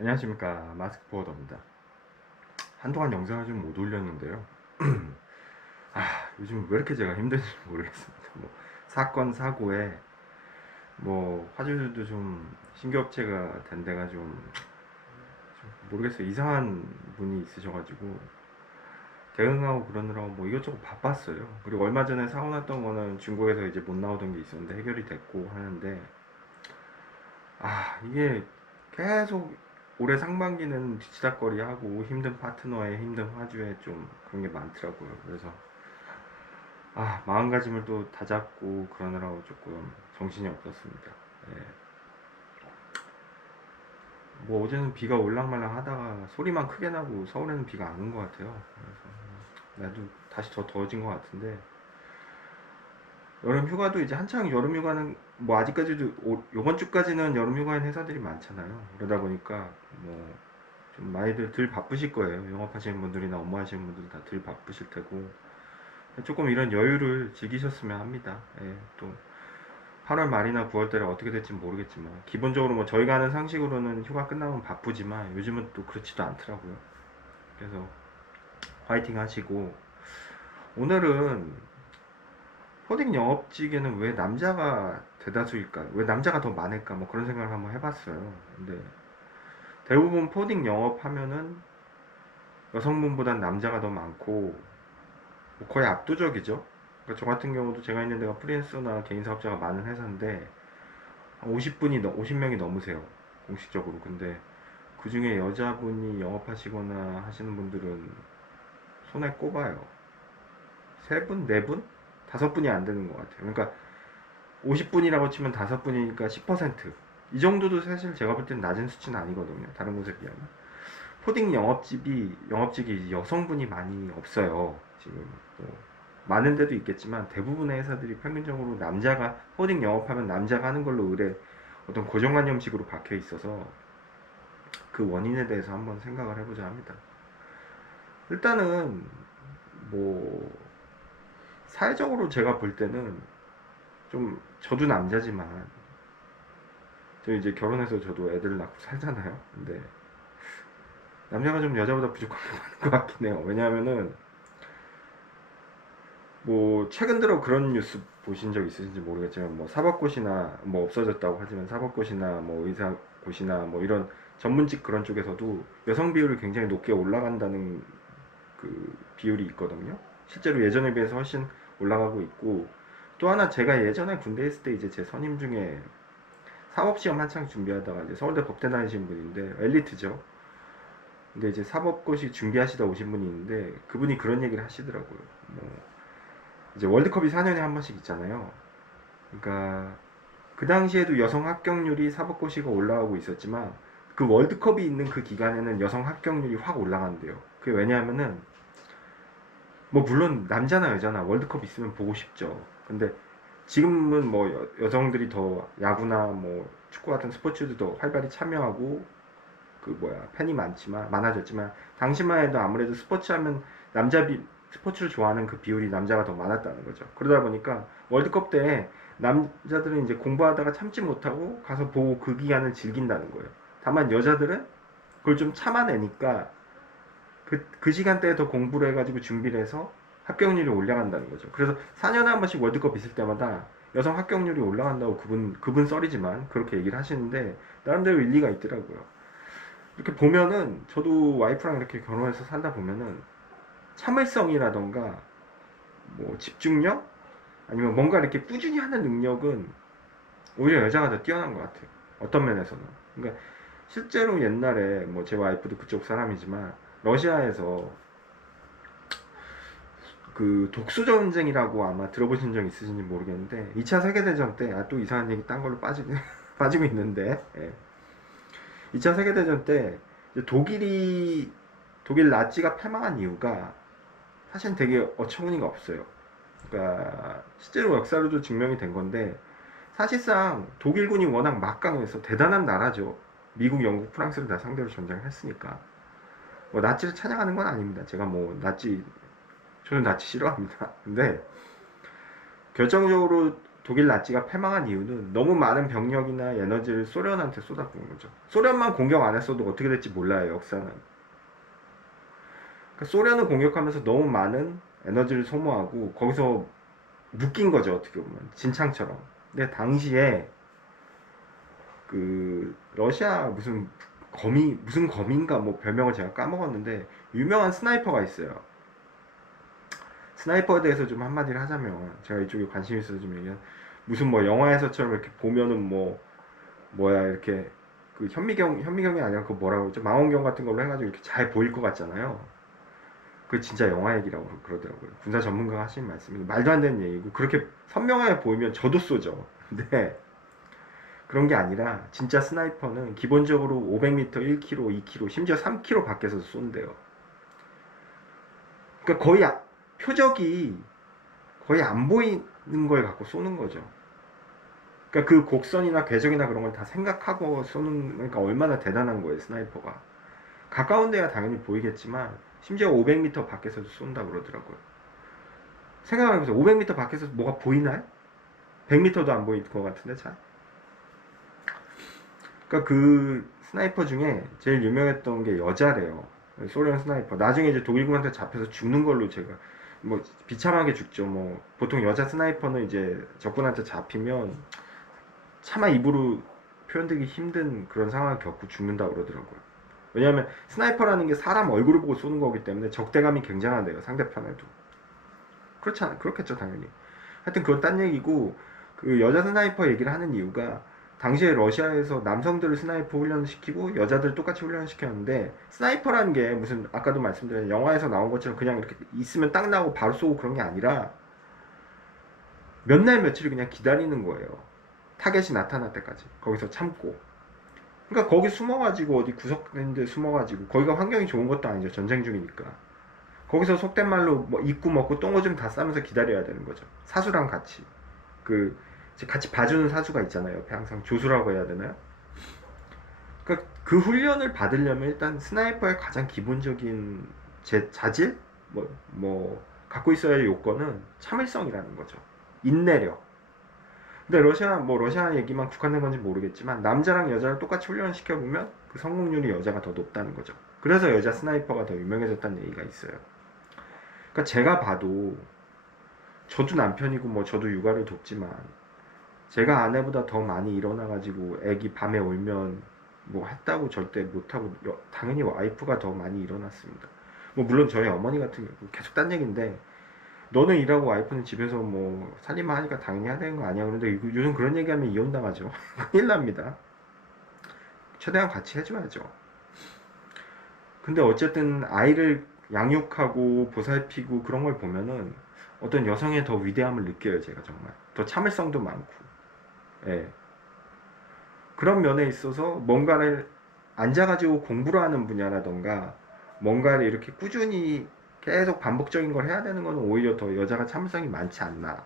안녕하십니까, 마스크포어더입니다. 한동안 영상을 좀 못 올렸는데요. 요즘 왜 이렇게 제가 힘든지 모르겠습니다. 뭐 사건 사고에 뭐 화주들도 좀 신규업체가 된 데가 좀 모르겠어요. 이상한 분이 있으셔가지고 대응하고 그러느라고 뭐 이것저것 바빴어요. 그리고 얼마 전에 사고 났던 거는 중국에서 이제 못 나오던 게 있었는데 해결이 됐고 하는데, 이게 계속 올해 상반기는 뒤치다꺼리 하고 힘든 파트너에 힘든 화주에 좀 그런 게 많더라고요. 그래서 마음가짐을 또 다잡고 그러느라고 조금 정신이 없었습니다. 예. 뭐 어제는 비가 올랑말랑 하다가 소리만 크게 나고 서울에는 비가 안 온 것 같아요. 그래서 나도 다시 더 더워진 것 같은데, 여름 휴가도 이제 한창 여름 휴가는 뭐 아직까지도 요번 주까지는 여름 휴가인 회사들이 많잖아요. 그러다 보니까 뭐 좀 많이들 덜 바쁘실 거예요. 영업하시는 분들이나 업무하시는 분들 다 덜 바쁘실 테고 조금 이런 여유를 즐기셨으면 합니다. 예, 또 8월 말이나 9월 달에 어떻게 될지 모르겠지만 기본적으로 뭐 저희가 하는 상식으로는 휴가 끝나면 바쁘지만 요즘은 또 그렇지도 않더라고요. 그래서 화이팅 하시고, 오늘은 코딩 영업직에는 왜 남자가 대다수일까? 왜 남자가 더 많을까? 뭐 그런 생각을 한번 해봤어요. 근데 대부분 코딩 영업하면은 여성분보단 남자가 더 많고 뭐 거의 압도적이죠. 그러니까 저 같은 경우도 제가 있는 데가 프리랜서나 개인 사업자가 많은 회사인데 50명이 넘으세요. 공식적으로. 근데 그 중에 여자분이 영업하시거나 하시는 분들은 손에 꼽아요. 세 분, 네 분, 다섯 분이 안 되는 것 같아요. 그러니까 50분이라고 치면 다섯 분이니까 10%. 이 정도도 사실 제가 볼 땐 낮은 수치는 아니거든요. 다른 곳에 비하면. 코딩 영업직이 여성분이 많이 없어요. 지금 뭐 많은 데도 있겠지만 대부분의 회사들이 평균적으로 남자가 코딩 영업하면 남자가 하는 걸로 어떤 고정관념식으로 박혀 있어서 그 원인에 대해서 한번 생각을 해보자 합니다. 일단은 뭐 사회적으로 제가 볼 때는 좀 저도 남자지만 저 이제 결혼해서 저도 애들을 낳고 살잖아요. 근데 남자가 좀 여자보다 부족한 게 많은 것 같긴 해요. 왜냐하면은 뭐 최근 들어 그런 뉴스 보신 적 있으신지 모르겠지만 뭐 사법고시나 뭐 없어졌다고 하지만 사법고시나 뭐 의사고시나 뭐 이런 전문직 그런 쪽에서도 여성 비율이 굉장히 높게 올라간다는 그 비율이 있거든요. 실제로 예전에 비해서 훨씬 올라가고 있고, 또 하나 제가 예전에 군대 있을 때 이제 제 선임 중에 사법시험 한창 준비하다가 이제 서울대 법대 다니신 분인데 엘리트죠. 근데 이제 사법고시 준비하시다 오신 분이 있는데 그분이 그런 얘기를 하시더라고요. 뭐 이제 월드컵이 4년에 한 번씩 있잖아요. 그러니까 그 당시에도 여성 합격률이 사법고시가 올라가고 있었지만 그 월드컵이 있는 그 기간에는 여성 합격률이 확 올라간대요. 그게 왜냐하면은 뭐 물론 남자나 여자나 월드컵 있으면 보고 싶죠. 근데 지금은 뭐 여성들이 더 야구나 뭐 축구 같은 스포츠도 더 활발히 참여하고 팬이 많아졌지만 당시만 해도 아무래도 스포츠 하면 스포츠를 좋아하는 그 비율이 남자가 더 많았다는 거죠. 그러다 보니까 월드컵 때 남자들은 이제 공부하다가 참지 못하고 가서 보고 그 기간을 즐긴다는 거예요. 다만 여자들은 그걸 좀 참아내니까 그 시간대에 더 공부를 해가지고 준비를 해서 합격률이 올라간다는 거죠. 그래서 4년에 한 번씩 월드컵 있을 때마다 여성 합격률이 올라간다고 그분 썰이지만 그렇게 얘기를 하시는데 나름대로 일리가 있더라고요. 이렇게 보면은 저도 와이프랑 이렇게 결혼해서 살다 보면은 참을성이라던가 뭐 집중력 아니면 뭔가 이렇게 꾸준히 하는 능력은 오히려 여자가 더 뛰어난 것 같아요. 어떤 면에서는. 그러니까 실제로 옛날에 뭐 제 와이프도 그쪽 사람이지만 러시아에서 그 독수 전쟁이라고 아마 들어보신 적 있으신지 모르겠는데 2차 세계대전 때 또 이상한 얘기 딴 걸로 빠지고 있는데, 2차 세계대전 때 독일 나치가 패망한 이유가 사실 되게 어처구니가 없어요. 그러니까 실제로 역사로도 증명이 된 건데 사실상 독일군이 워낙 막강해서 대단한 나라죠. 미국, 영국, 프랑스를 다 상대로 전쟁을 했으니까. 뭐 나치를 찬양하는 건 아닙니다. 제가 저는 나치 싫어합니다. 근데 결정적으로 독일 나치가 패망한 이유는 너무 많은 병력이나 에너지를 소련한테 쏟아부은 거죠. 소련만 공격 안 했어도 어떻게 될지 몰라요, 역사는. 그러니까 소련을 공격하면서 너무 많은 에너지를 소모하고 거기서 묶인 거죠, 어떻게 보면. 진창처럼. 근데 당시에 그 러시아 무슨 거미인가 뭐 별명을 제가 까먹었는데 유명한 스나이퍼가 있어요. 스나이퍼에 대해서 좀 한마디를 하자면 제가 이쪽에 관심 있어서 좀 얘기한 무슨 뭐 영화에서처럼 이렇게 보면은 뭐 뭐야 이렇게 그 현미경이 아니라 그 뭐라고 그러죠? 망원경 같은 걸로 해가지고 이렇게 잘 보일 것 같잖아요. 그 진짜 영화 얘기라고 그러더라고요. 군사 전문가가 하시는 말씀이 말도 안 되는 얘기고 그렇게 선명하게 보이면 저도 쏘죠. 근데 그런 게 아니라 진짜 스나이퍼는 기본적으로 500m, 1km, 2km, 심지어 3km 밖에서 쏜대요. 그러니까 표적이 거의 안 보이는 걸 갖고 쏘는 거죠. 그러니까 그 곡선이나 궤적이나 그런 걸 다 생각하고 쏘는 그러니까 얼마나 대단한 거예요, 스나이퍼가. 가까운 데야 당연히 보이겠지만 심지어 500m 밖에서도 쏜다 그러더라고요. 생각해보세요. 500m 밖에서 뭐가 보이나요? 100m도 안 보일 것 같은데 잘. 그러니까 그 스나이퍼 중에 제일 유명했던 게 여자래요. 소련 스나이퍼. 나중에 이제 독일군한테 잡혀서 죽는 걸로 제가 뭐 비참하게 죽죠. 뭐 보통 여자 스나이퍼는 이제 적군한테 잡히면 차마 입으로 표현되기 힘든 그런 상황을 겪고 죽는다 그러더라고요. 왜냐하면 스나이퍼라는 게 사람 얼굴을 보고 쏘는 거기 때문에 적대감이 굉장하대요. 상대편에도. 그렇겠죠 당연히. 하여튼 그건 딴 얘기고 그 여자 스나이퍼 얘기를 하는 이유가 당시에 러시아에서 남성들을 스나이퍼 훈련을 시키고 여자들 똑같이 훈련을 시켰는데 스나이퍼라는 게 무슨 아까도 말씀드린 영화에서 나온 것처럼 그냥 이렇게 있으면 딱 나오고 바로 쏘고 그런 게 아니라 몇 날 며칠을 그냥 기다리는 거예요. 타겟이 나타날 때까지 거기서 참고. 그러니까 거기 숨어가지고 어디 구석된 데 숨어가지고 거기가 환경이 좋은 것도 아니죠. 전쟁 중이니까. 거기서 속된 말로 뭐 입고 먹고 똥오줌 다 싸면서 기다려야 되는 거죠. 사수랑 같이. 그 같이 봐주는 사수가 있잖아요. 옆에 항상 조수라고 해야 되나요? 그러니까 그 훈련을 받으려면 일단 스나이퍼의 가장 기본적인 자질 뭐 갖고 있어야 할 요건은 참을성이라는 거죠. 인내력. 근데 러시아 얘기만 국한된 건지 모르겠지만 남자랑 여자를 똑같이 훈련을 시켜보면 그 성공률이 여자가 더 높다는 거죠. 그래서 여자 스나이퍼가 더 유명해졌다는 얘기가 있어요. 그러니까 제가 봐도 저도 남편이고 뭐 저도 육아를 돕지만 제가 아내보다 더 많이 일어나가지고 애기 밤에 울면 뭐 했다고 절대 못하고 당연히 와이프가 더 많이 일어났습니다. 뭐 물론 저희 어머니 같은 경우 계속 딴 얘기인데 너는 일하고 와이프는 집에서 뭐 살림만 하니까 당연히 해야 되는 거 아니야. 그런데 요즘 그런 얘기하면 이혼당하죠. 큰일 납니다. 최대한 같이 해줘야죠. 근데 어쨌든 아이를 양육하고 보살피고 그런 걸 보면은 어떤 여성의 더 위대함을 느껴요. 제가 정말 더 참을성도 많고 예. 그런 면에 있어서 뭔가를 앉아가지고 공부를 하는 분야라던가 뭔가를 이렇게 꾸준히 계속 반복적인 걸 해야 되는 거는 오히려 더 여자가 참을성이 많지 않나.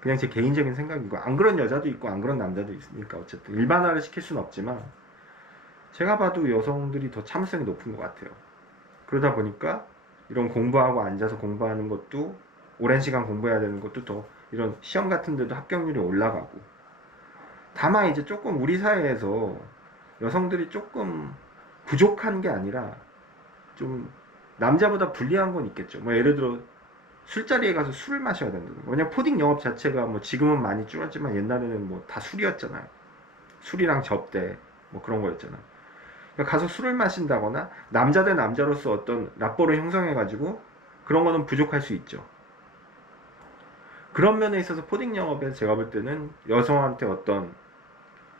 그냥 제 개인적인 생각이고 안 그런 여자도 있고 안 그런 남자도 있으니까 어쨌든 일반화를 시킬 수는 없지만 제가 봐도 여성들이 더 참을성이 높은 것 같아요. 그러다 보니까 이런 공부하고 앉아서 공부하는 것도 오랜 시간 공부해야 되는 것도 더 이런 시험 같은 데도 합격률이 올라가고 다만 이제 조금 우리 사회에서 여성들이 조금 부족한 게 아니라 좀 남자보다 불리한 건 있겠죠. 뭐 예를 들어 술자리에 가서 술을 마셔야 된다는 거. 왜냐면 포딩 영업 자체가 뭐 지금은 많이 줄었지만 옛날에는 뭐 다 술이었잖아요. 술이랑 접대 뭐 그런 거였잖아요. 그러니까 가서 술을 마신다거나 남자 대 남자로서 어떤 라포를 형성해가지고 그런 거는 부족할 수 있죠. 그런 면에 있어서 포딩 영업에서 제가 볼 때는 여성한테 어떤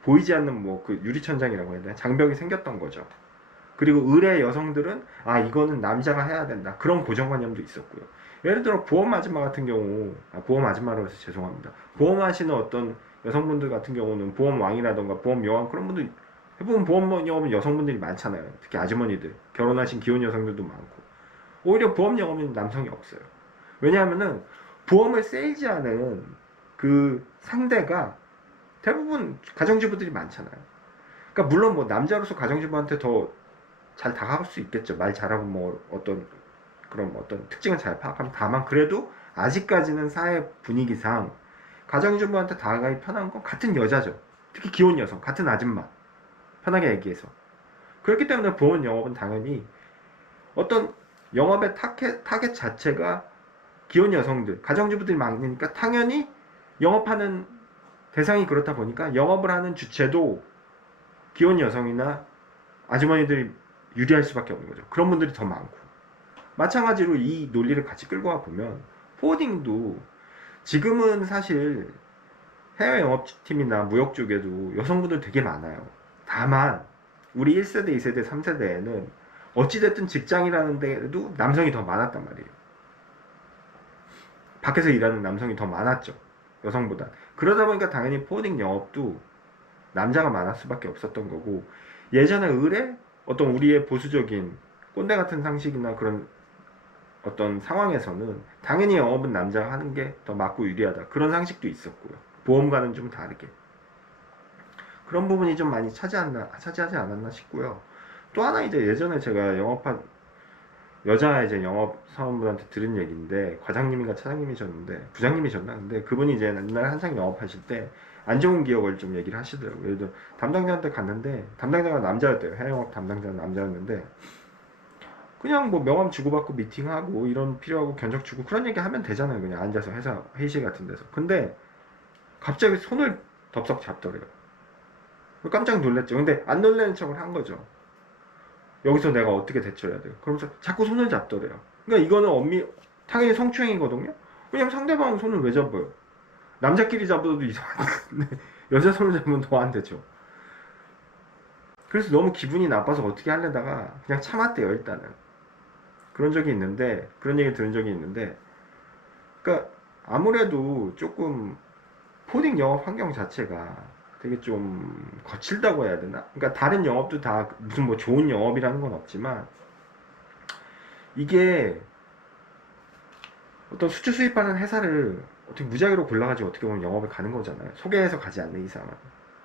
보이지 않는 뭐 그 유리천장이라고 해야 되나 장벽이 생겼던 거죠. 그리고 의뢰 여성들은 아 이거는 남자가 해야 된다 그런 고정관념도 있었고요. 예를 들어 보험 아줌마 같은 경우 보험 아줌마라고 해서 죄송합니다. 보험하시는 어떤 여성분들 같은 경우는 보험 왕이라던가 보험 여왕 그런 분들 해보면 보험 영업은 여성분들이 많잖아요. 특히 아주머니들 결혼하신 기혼 여성들도 많고 오히려 보험 영업은 남성이 없어요. 왜냐하면은 보험을 세일즈하는 그 상대가 대부분 가정주부들이 많잖아요. 그러니까 물론 뭐 남자로서 가정주부한테 더 잘 다가갈 수 있겠죠. 말 잘하고 뭐 어떤 그런 어떤 특징을 잘 파악하면 다만 그래도 아직까지는 사회 분위기상 가정주부한테 다가가기 편한 건 같은 여자죠. 특히 기혼 여성, 같은 아줌마. 편하게 얘기해서. 그렇기 때문에 부원 영업은 당연히 어떤 영업의 타겟 자체가 기혼 여성들, 가정주부들이 많으니까 당연히 영업하는 대상이 그렇다 보니까 영업을 하는 주체도 기혼 여성이나 아주머니들이 유리할 수밖에 없는 거죠. 그런 분들이 더 많고. 마찬가지로 이 논리를 같이 끌고 와 보면 포워딩도 지금은 사실 해외 영업팀이나 무역 쪽에도 여성분들 되게 많아요. 다만 우리 1세대, 2세대, 3세대에는 어찌됐든 직장이라는 데도 남성이 더 많았단 말이에요. 밖에서 일하는 남성이 더 많았죠. 여성보다. 그러다 보니까 당연히 포워딩 영업도 남자가 많을 수밖에 없었던 거고, 예전에 을에 어떤 우리의 보수적인 꼰대 같은 상식이나 그런 어떤 상황에서는 당연히 영업은 남자가 하는 게 더 맞고 유리하다. 그런 상식도 있었고요. 보험과는 좀 다르게. 그런 부분이 좀 많이 차지하지 않았나 싶고요. 또 하나 이제 예전에 제가 여자 이제 영업 사원분한테 들은 얘기인데, 과장님인가 차장님이셨는데, 부장님이셨나? 근데 그분이 이제 옛날에 한창 영업하실 때 안 좋은 기억을 좀 얘기를 하시더라고요. 예를 들어 담당자한테 갔는데, 담당자가 남자였대요. 해외영업 담당자는 남자였는데, 그냥 뭐 명함 주고받고 미팅하고 이런 필요하고 견적 주고 그런 얘기 하면 되잖아요. 그냥 앉아서 회사 회의실 같은 데서. 근데 갑자기 손을 덥석 잡더래요. 깜짝 놀랐죠. 근데 안 놀라는 척을 한 거죠. 여기서 내가 어떻게 대처해야 돼요? 그러면서 자꾸 손을 잡더래요. 그러니까 이거는 당연히 성추행이거든요. 왜냐면 상대방은 손을 왜 잡아요? 남자끼리 잡아도 이상한데 여자 손을 잡으면 더 안 되죠. 그래서 너무 기분이 나빠서 어떻게 하려다가 그냥 참았대요. 일단은 그런 얘기 들은 적이 있는데, 그러니까 아무래도 조금 포딩 영업 환경 자체가 되게 좀 거칠다고 해야 되나? 그러니까 다른 영업도 다 무슨 뭐 좋은 영업이라는 건 없지만, 이게 어떤 수출 수입하는 회사를 어떻게 무작위로 골라가지고 어떻게 보면 영업을 가는 거잖아요. 소개해서 가지 않는 이상은.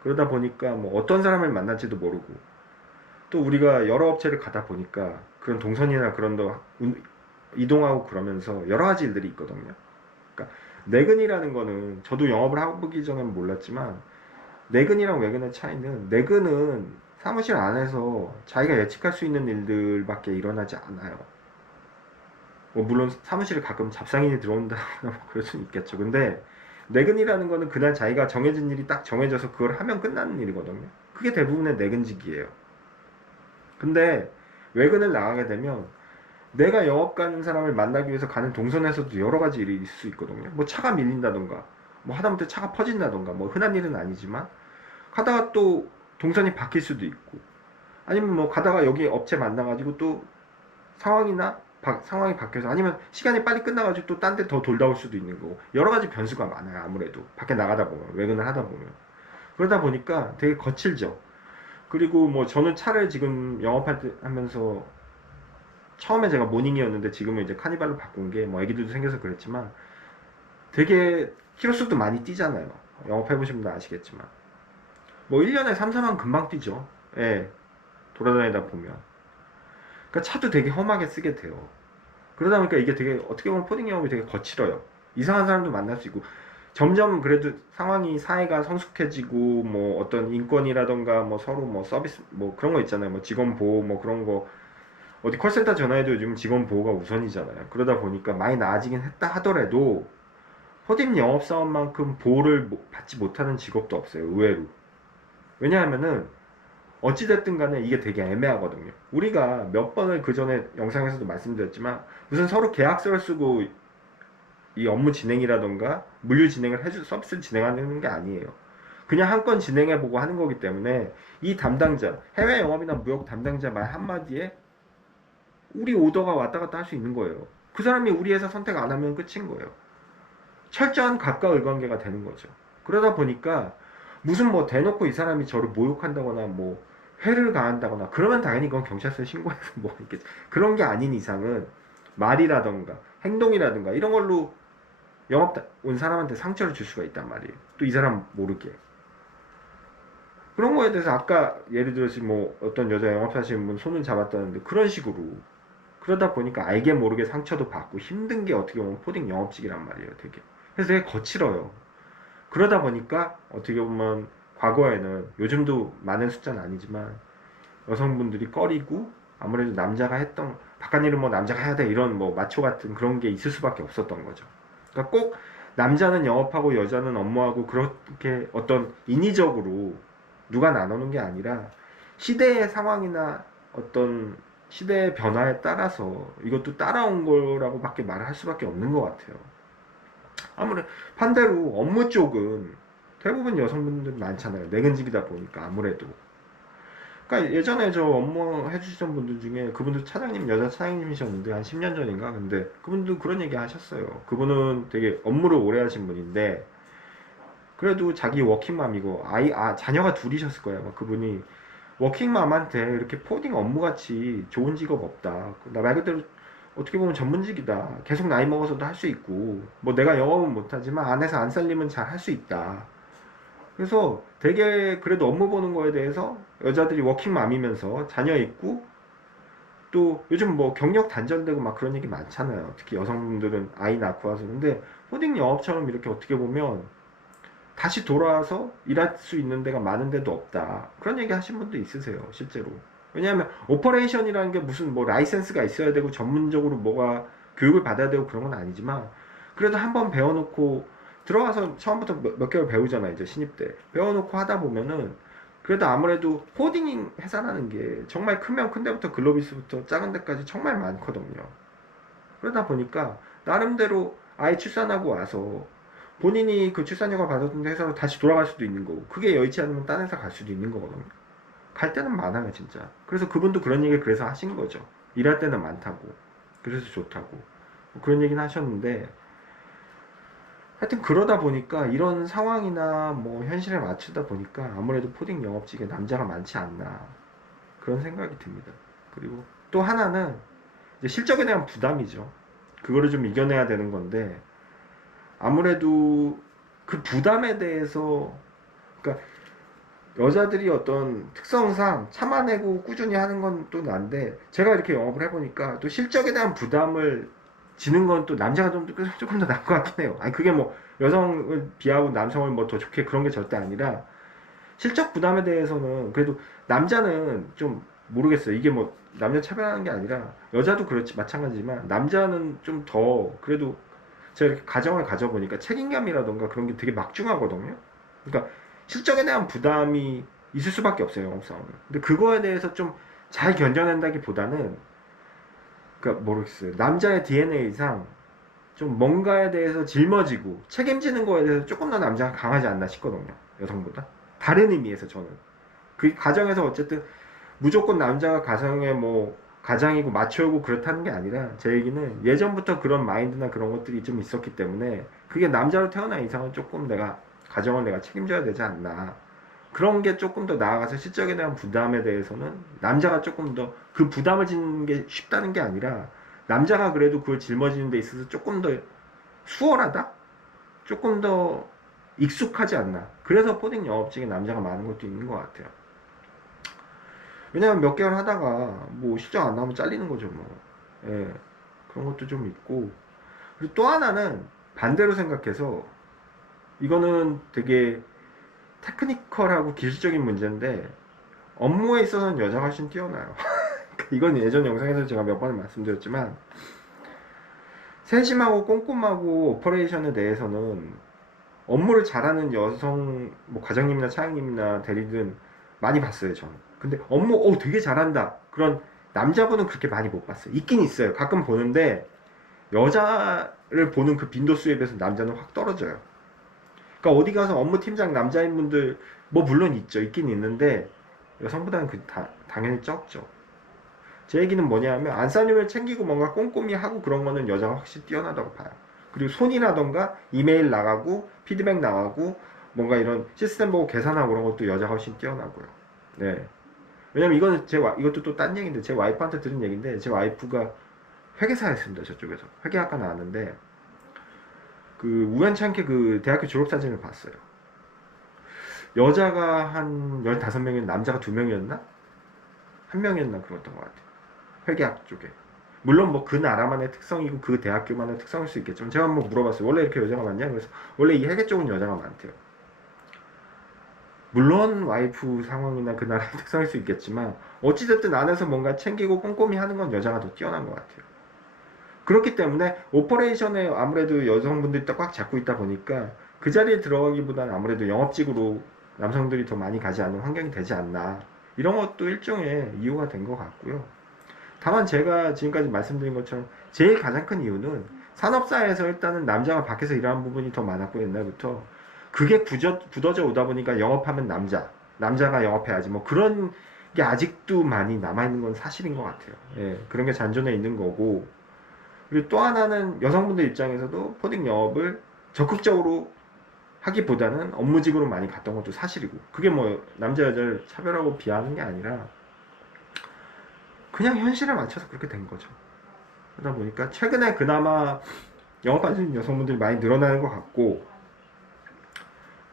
그러다 보니까 뭐 어떤 사람을 만날지도 모르고, 또 우리가 여러 업체를 가다 보니까 그런 동선이나 그런 거 이동하고 그러면서 여러 가지 일들이 있거든요. 그러니까 내근이라는 거는 저도 영업을 해보기 전에는 몰랐지만, 내근이랑 외근의 차이는, 내근은 사무실 안에서 자기가 예측할 수 있는 일들밖에 일어나지 않아요. 뭐 물론 사무실에 가끔 잡상인이 들어온다거나 뭐 그럴 수는 있겠죠. 근데 내근이라는 거는 그날 자기가 정해진 일이 딱 정해져서 그걸 하면 끝나는 일이거든요. 그게 대부분의 내근직이에요. 근데 외근을 나가게 되면 내가 영업 가는 사람을 만나기 위해서 가는 동선에서도 여러 가지 일이 있을 수 있거든요. 뭐 차가 밀린다던가, 뭐 하다못해 차가 퍼진다던가, 뭐 흔한 일은 아니지만 가다가 또 동선이 바뀔 수도 있고, 아니면 뭐 가다가 여기 업체 만나가지고 또 상황이 바뀌어서, 아니면 시간이 빨리 끝나가지고 또 딴 데 더 돌다 올 수도 있는 거고, 여러 가지 변수가 많아요. 아무래도 밖에 나가다 보면, 외근을 하다 보면. 그러다 보니까 되게 거칠죠. 그리고 뭐 저는 차를 지금 영업하면서 처음에 제가 모닝이었는데 지금은 이제 카니발로 바꾼 게 뭐 애기들도 생겨서 그랬지만, 되게 키로수도 많이 뛰잖아요. 영업해보신 분도 아시겠지만 뭐 1년에 3, 4만 금방 뛰죠. 예, 돌아다니다 보면. 그러니까 차도 되게 험하게 쓰게 돼요. 그러다 보니까 이게 되게 어떻게 보면 포딩 영업이 되게 거칠어요. 이상한 사람도 만날 수 있고, 점점 그래도 상황이, 사회가 성숙해지고, 뭐 어떤 인권이라던가 뭐 서로 뭐 서비스 뭐 그런 거 있잖아요. 뭐 직원 보호 뭐 그런 거, 어디 콜센터 전화해도 요즘 직원 보호가 우선이잖아요. 그러다 보니까 많이 나아지긴 했다 하더라도 포딩 영업사원만큼 보호를 받지 못하는 직업도 없어요. 의외로. 왜냐하면은 어찌됐든 간에 이게 되게 애매하거든요. 우리가 몇 번을 그 전에 영상에서도 말씀드렸지만, 무슨 서로 계약서를 쓰고 이 업무 진행이라던가 물류 진행을 서비스를 진행하는 게 아니에요. 그냥 한 건 진행해보고 하는 거기 때문에, 이 담당자, 해외 영업이나 무역 담당자 말 한마디에 우리 오더가 왔다 갔다 할 수 있는 거예요. 그 사람이 우리 회사 선택 안 하면 끝인 거예요. 철저한 갑과 을관계가 되는 거죠. 그러다 보니까 무슨 뭐 대놓고 이 사람이 저를 모욕한다거나 뭐 회를 가한다거나 그러면 당연히 그건 경찰서에 신고해서 뭐 이렇게, 그런 게 아닌 이상은 말이라던가 행동이라든가 이런 걸로 영업 온 사람한테 상처를 줄 수가 있단 말이에요. 또 이 사람 모르게. 그런 거에 대해서 아까 예를 들어서 뭐 어떤 여자 영업하시는 분 손을 잡았다는데, 그런 식으로 그러다 보니까 알게 모르게 상처도 받고 힘든 게 어떻게 보면 포딩 영업직이란 말이에요. 되게. 그래서 되게 거칠어요. 그러다 보니까 어떻게 보면 과거에는, 요즘도 많은 숫자는 아니지만 여성분들이 꺼리고, 아무래도 남자가 했던 바깥 일은 뭐 남자가 해야 돼 이런 뭐 마초 같은 그런 게 있을 수밖에 없었던 거죠. 그러니까 꼭 남자는 영업하고 여자는 업무하고 그렇게 어떤 인위적으로 누가 나누는 게 아니라, 시대의 상황이나 어떤 시대의 변화에 따라서 이것도 따라온 거라고밖에 말을 할 수밖에 없는 것 같아요. 아무래도 반대로 업무 쪽은 대부분 여성분들 많잖아요. 내근직이다 보니까 아무래도. 그러니까 예전에 저 업무 해주시던 분들 중에, 그분도 차장님, 여자 차장님이셨는데 한 10년 전인가. 근데 그분도 그런 얘기 하셨어요. 그분은 되게 업무를 오래 하신 분인데 그래도 자기 워킹맘이고 자녀가 둘이셨을 거예요. 막 그분이 워킹맘한테 이렇게 코딩 업무같이 좋은 직업 없다. 나 말 그대로 어떻게 보면 전문직이다. 계속 나이 먹어서도 할 수 있고, 뭐 내가 영업은 못하지만 안에서 안 살리면 잘 할 수 있다. 그래서 되게 그래도 업무 보는 거에 대해서 여자들이 워킹맘이면서 자녀 있고, 또 요즘 뭐 경력 단절되고 막 그런 얘기 많잖아요. 특히 여성분들은 아이 낳고 와서. 근데 코딩 영업처럼 이렇게 어떻게 보면 다시 돌아와서 일할 수 있는 데가 많은 데도 없다. 그런 얘기 하신 분도 있으세요, 실제로. 왜냐하면 오퍼레이션이라는 게 무슨 뭐 라이센스가 있어야 되고 전문적으로 뭐가 교육을 받아야 되고 그런 건 아니지만, 그래도 한번 배워놓고 들어가서 처음부터 몇 개월 배우잖아, 이제 신입 때. 배워놓고 하다 보면은 그래도 아무래도 코딩 회사라는 게 정말 크면 큰 데부터 글로비스부터 작은 데까지 정말 많거든요. 그러다 보니까 나름대로 아이 출산하고 와서 본인이 그 출산휴가 받았던 회사로 다시 돌아갈 수도 있는 거고, 그게 여의치 않으면 딴 회사 갈 수도 있는 거거든요. 갈 때는 많아요, 진짜. 그래서 그분도 그런 얘기를 그래서 하신 거죠. 일할 때는 많다고, 그래서 좋다고, 뭐 그런 얘기는 하셨는데, 하여튼 그러다 보니까 이런 상황이나 뭐 현실에 맞추다 보니까 아무래도 코딩 영업직에 남자가 많지 않나, 그런 생각이 듭니다. 그리고 또 하나는 이제 실적에 대한 부담이죠. 그거를 좀 이겨내야 되는 건데, 아무래도 그 부담에 대해서, 그러니까 여자들이 어떤 특성상 참아내고 꾸준히 하는 건 또 난데, 제가 이렇게 영업을 해보니까 또 실적에 대한 부담을 지는 건 또 남자가 조금 더 나은 것 같긴 해요. 아니 그게 뭐 여성을 비하고 남성을 뭐 더 좋게 그런 게 절대 아니라, 실적 부담에 대해서는 그래도 남자는 좀 모르겠어요. 이게 뭐 남녀 차별하는 게 아니라 여자도 그렇지 마찬가지지만, 남자는 좀 더 그래도, 제가 이렇게 가정을 가져보니까 책임감이라던가 그런 게 되게 막중하거든요. 그러니까 실적에 대한 부담이 있을 수밖에 없어요, 영업사원은. 근데 그거에 대해서 좀 잘 견뎌낸다기보다는, 그러니까 모르겠어요. 남자의 DNA상 좀 뭔가에 대해서 짊어지고 책임지는 거에 대해서 조금 더 남자가 강하지 않나 싶거든요, 여성보다. 다른 의미에서 저는. 그 가정에서 어쨌든 무조건 남자가 가정에 뭐 가장이고 마초이고 그렇다는 게 아니라, 제 얘기는 예전부터 그런 마인드나 그런 것들이 좀 있었기 때문에, 그게 남자로 태어난 이상은 조금 내가 가정을 내가 책임져야 되지 않나, 그런 게 조금 더 나아가서 실적에 대한 부담에 대해서는 남자가 조금 더 그 부담을 짓는 게 쉽다는 게 아니라, 남자가 그래도 그걸 짊어지는 데 있어서 조금 더 수월하다? 조금 더 익숙하지 않나. 그래서 포딩 영업직에 남자가 많은 것도 있는 것 같아요. 왜냐면 몇 개월 하다가 뭐 실적 안 나오면 잘리는 거죠, 뭐. 예, 그런 것도 좀 있고. 그리고 또 하나는 반대로 생각해서, 이거는 되게 테크니컬하고 기술적인 문제인데, 업무에 있어서는 여자가 훨씬 뛰어나요. 이건 예전 영상에서 제가 몇 번을 말씀드렸지만, 세심하고 꼼꼼하고 오퍼레이션에 대해서는 업무를 잘하는 여성 뭐 과장님이나 차장님이나 대리든 많이 봤어요, 저는. 근데 업무 되게 잘한다, 그런 남자분은 그렇게 많이 못 봤어요. 있긴 있어요, 가끔 보는데 여자를 보는 그 빈도수에 비해서 남자는 확 떨어져요. 그러니까 어디 가서 업무 팀장 남자인 분들 뭐 물론 있죠, 있긴 있는데 여성보다는 당연히 적죠. 제 얘기는 뭐냐면, 안사님을 챙기고 뭔가 꼼꼼히 하고 그런 거는 여자가 확실히 뛰어나다고 봐요. 그리고 손이라던가 이메일 나가고 피드백 나가고 뭔가 이런 시스템 보고 계산하고 그런 것도 여자가 훨씬 뛰어나고요. 네. 왜냐면 이거는 이것도 또 딴 얘기인데, 제 와이프한테 들은 얘기인데, 제 와이프가 회계사였습니다, 저쪽에서. 회계학과 나왔는데, 그 우연찮게 그 대학교 졸업사진을 봤어요. 여자가 한 15명이었나, 남자가 2명이었나? 1명이었나 그랬던 것 같아요. 회계학 쪽에. 물론 뭐 그 나라만의 특성이고 그 대학교만의 특성일 수 있겠지만 제가 한번 물어봤어요. 원래 이렇게 여자가 많냐? 그래서 원래 이 회계 쪽은 여자가 많대요. 물론 와이프 상황이나 그 나라의 특성일 수 있겠지만 어찌됐든 안에서 뭔가 챙기고 꼼꼼히 하는 건 여자가 더 뛰어난 것 같아요. 그렇기 때문에 오퍼레이션에 아무래도 여성분들이 꽉 잡고 있다 보니까 그 자리에 들어가기보다는 아무래도 영업직으로 남성들이 더 많이 가지 않는 환경이 되지 않나, 이런 것도 일종의 이유가 된 것 같고요. 다만 제가 지금까지 말씀드린 것처럼 제일 가장 큰 이유는 산업사회에서 일단은 남자가 밖에서 일하는 부분이 더 많았고 옛날부터 그게 굳어져 오다 보니까 영업하면 남자가 영업해야지 뭐 그런 게 아직도 많이 남아있는 건 사실인 것 같아요. 예, 그런 게 잔존해 있는 거고, 그리고 또 하나는 여성분들 입장에서도 코딩 영업을 적극적으로 하기보다는 업무직으로 많이 갔던 것도 사실이고, 그게 뭐 남자 여자를 차별하고 비하하는 게 아니라 그냥 현실에 맞춰서 그렇게 된 거죠. 그러다 보니까 최근에 그나마 영업하시는 여성분들이 많이 늘어나는 것 같고,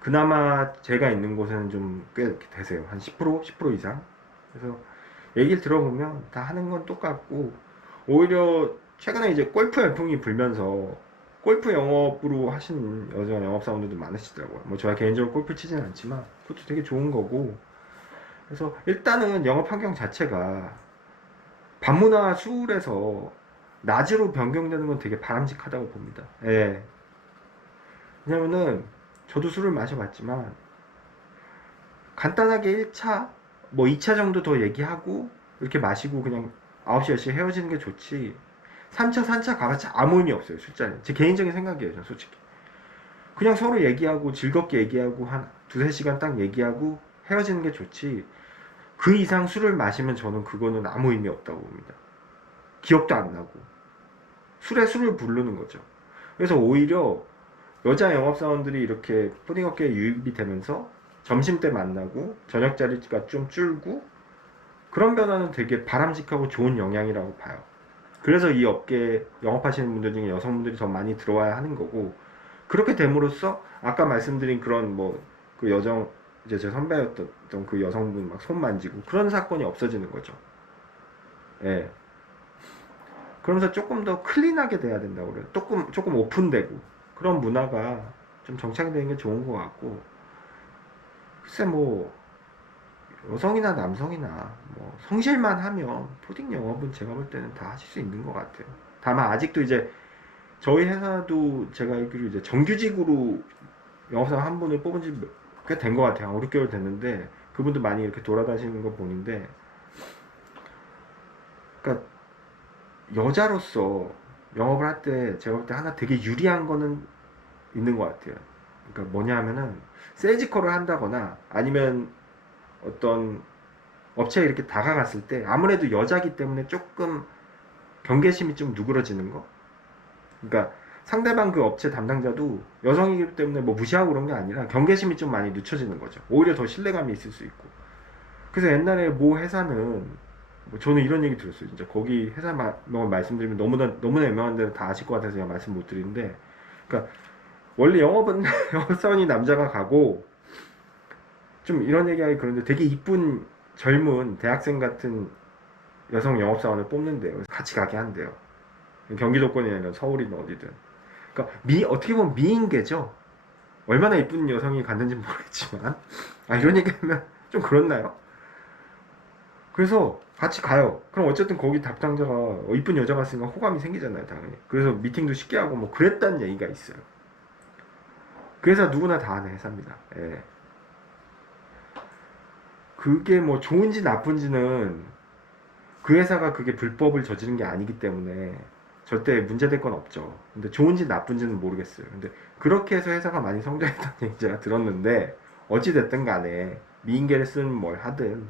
그나마 제가 있는 곳에는 좀 꽤 되세요. 한 10% 이상. 그래서 얘기를 들어보면 다 하는 건 똑같고, 오히려 최근에 이제 골프 열풍이 불면서 골프 영업으로 하시는 여자 영업사원들도 많으시더라고요. 뭐 저야 개인적으로 골프 치진 않지만 그것도 되게 좋은 거고, 그래서 일단은 영업 환경 자체가 반문화 수울에서 낮으로 변경되는 건 되게 바람직하다고 봅니다. 예. 왜냐면은 저도 술을 마셔봤지만 간단하게 1차 뭐 2차 정도 더 얘기하고 이렇게 마시고 그냥 9시 10시에 헤어지는 게 좋지, 3차 4차 가봤자 아무 의미 없어요. 술자리는 제 개인적인 생각이에요. 저는 솔직히 그냥 서로 얘기하고 즐겁게 얘기하고 한 두세 시간 딱 얘기하고 헤어지는 게 좋지, 그 이상 술을 마시면 저는 그거는 아무 의미 없다고 봅니다. 기억도 안 나고 술에 술을 부르는 거죠. 그래서 오히려 여자 영업사원들이 이렇게 푸딩업계에 유입이 되면서 점심때 만나고 저녁자리가 좀 줄고, 그런 변화는 되게 바람직하고 좋은 영향이라고 봐요. 그래서 이 업계에 영업하시는 분들 중에 여성분들이 더 많이 들어와야 하는 거고, 그렇게 됨으로써 아까 말씀드린 그런 뭐 그 여성, 이제 제 선배였던 그 여성분 막 손 만지고 그런 사건이 없어지는 거죠. 예. 그러면서 조금 더 클린하게 돼야 된다고 그래요. 조금 오픈되고 그런 문화가 좀 정착되는 게 좋은 것 같고, 글쎄 뭐 여성이나 남성이나 뭐 성실만 하면 푸딩 영업은 제가 볼 때는 다 하실 수 있는 것 같아요. 다만 아직도 이제 저희 회사도 제가 알기로 이제 정규직으로 영업사원 한 분을 뽑은 지 꽤 된 것 같아요. 한 5, 6개월 됐는데 그분도 많이 이렇게 돌아다니는 거 보는데, 그러니까 여자로서 영업을 할 때 제가 볼 때 하나 되게 유리한 거는 있는 것 같아요. 그러니까 뭐냐 하면은 세일즈컬을 한다거나 아니면 어떤 업체에 이렇게 다가갔을 때 아무래도 여자기 때문에 조금 경계심이 좀 누그러지는 거. 그러니까 상대방 그 업체 담당자도 여성이기 때문에 뭐 무시하고 그런 게 아니라 경계심이 좀 많이 늦춰지는 거죠. 오히려 더 신뢰감이 있을 수 있고. 그래서 옛날에 모 회사는 뭐 저는 이런 얘기 들었어요. 진짜 거기 회사만 말씀드리면 너무나 유명한 데는 다 아실 것 같아서 제가 말씀 못 드리는데, 그러니까 원래 영업은 영업사원이 남자가 가고, 좀 이런 얘기하기 그런데 되게 이쁜 젊은 대학생 같은 여성 영업사원을 뽑는데요. 같이 가게 한대요. 경기도권이 아니라 서울이든 어디든. 그러니까 어떻게 보면 미인계죠. 얼마나 이쁜 여성이 갔는지 모르겠지만, 아 이런 얘기하면 좀 그렇나요? 그래서 같이 가요. 그럼 어쨌든 거기 담당자가 이쁜 여자가 있으니까 호감이 생기잖아요, 당연히. 그래서 미팅도 쉽게 하고 뭐 그랬다는 얘기가 있어요. 그 회사 누구나 다 아는 회사입니다. 예. 그게 뭐 좋은지 나쁜지는 그 회사가 그게 불법을 저지른 게 아니기 때문에 절대 문제될 건 없죠. 근데 좋은지 나쁜지는 모르겠어요. 근데 그렇게 해서 회사가 많이 성장했다는 얘기 제가 들었는데, 어찌됐든 간에 미인계를 쓰는 뭘 하든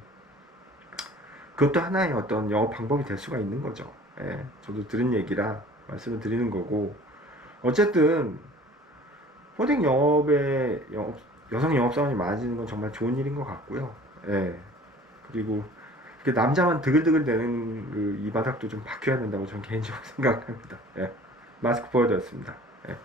그것도 하나의 어떤 영업 방법이 될 수가 있는 거죠. 예, 저도 들은 얘기라 말씀을 드리는 거고, 어쨌든 호딩 영업에 여성 영업사원이 많아지는 건 정말 좋은 일인 것 같고요. 예, 그리고 남자만 드글드글 대는 그 이 바닥도 좀 바뀌어야 된다고 저는 개인적으로 생각합니다. 예, 마스크 보여드렸습니다. 예.